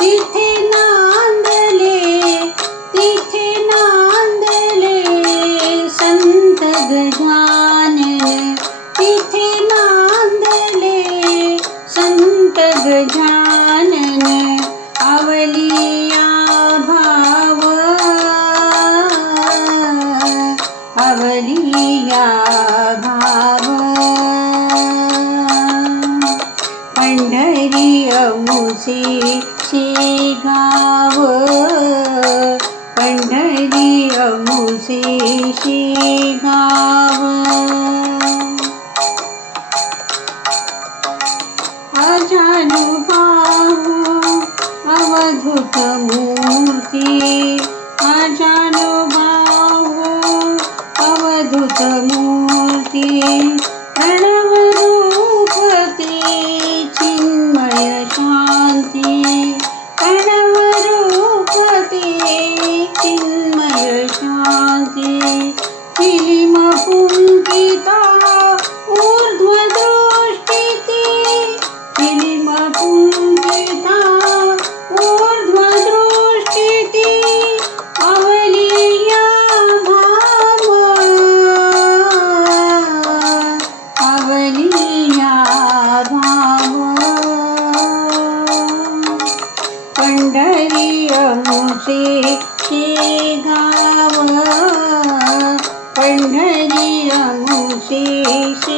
तिथे नांदले तिथे नांदले संत गजानन। तिथे नांदले संत गजानन। आवलिया आवलिया भाव पंढरी अमुसे शेगाव. पंढरी अमुसे शेगाव. अजानुबाहू अवधूत मूर्ती अजानुबाहू शान्ति प्रणवरूपते चिन्मय शान्ति किलिमपुङ्किता ऊर्ध्वदृष्टिते। किलिमपुङ्किता ते शेगाव पंढरी अमुसे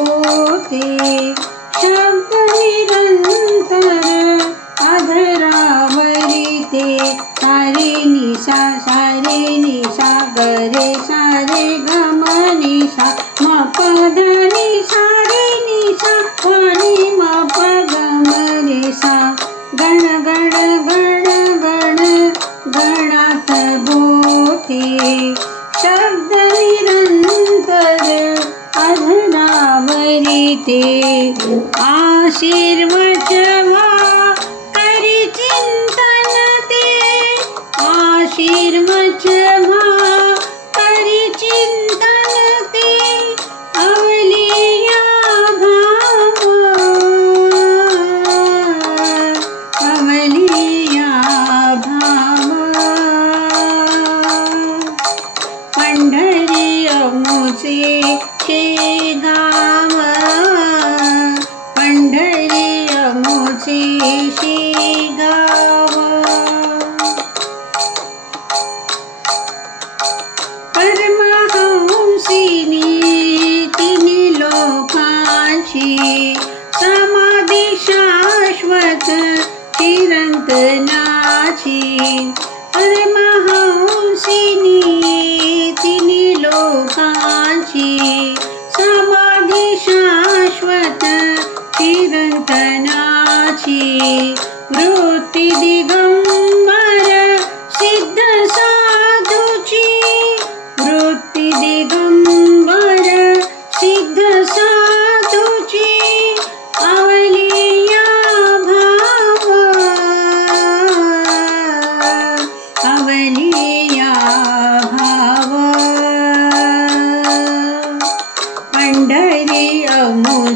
होते. शब्द निरंतर आधरावरी ते. सारे निशा सारे निशा गरे सारे गम निशा. म पद निशा रे निशा पाणी म पद म रे गण गण गण गण गणात बोते. शब्द आवरिते आशीर्वचवा करि चिन्तनते आशीर्वचवा चिंतन चिन्तनते अवलीया भाव अवलीया भाव। पंढरी अमुचे शेगा सनाची अरे महांसिनी तिने लोकांची समाधी शाश्वत चिरंतनाची।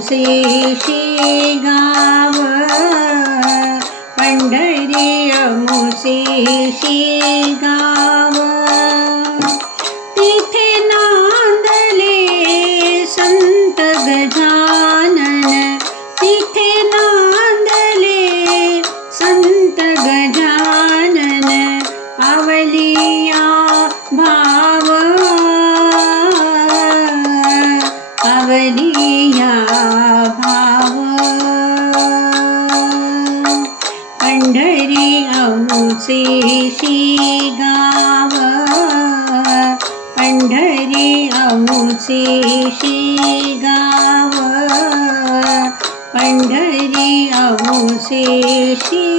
अमुसे शेगाव पंढरी अमुसे शेगाव आमचे शी गाव पंढरी आमचे शी गाव पंढरी आमचे शी